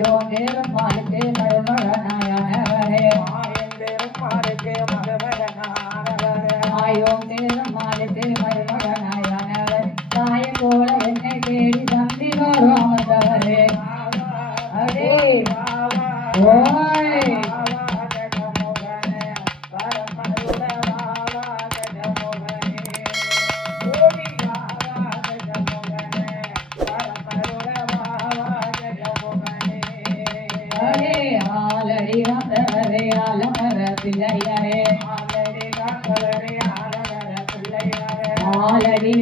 பெருமாளுக்கு மருமகனாயானவரே மாயன் பெருமாளுக்கு மருமகனானவரே மாயோம் பெருமாளுக்கு மருமகனாயானவர் தாயம் போல என்னை தேடி தம்பி அமர்ந்தவரே அடே ஓய் ஆலடி வந்தவரே ஆலமர பிள்ளையரே ஆலடி வந்தவரே ஆலமர பிள்ளையரே ஆலடி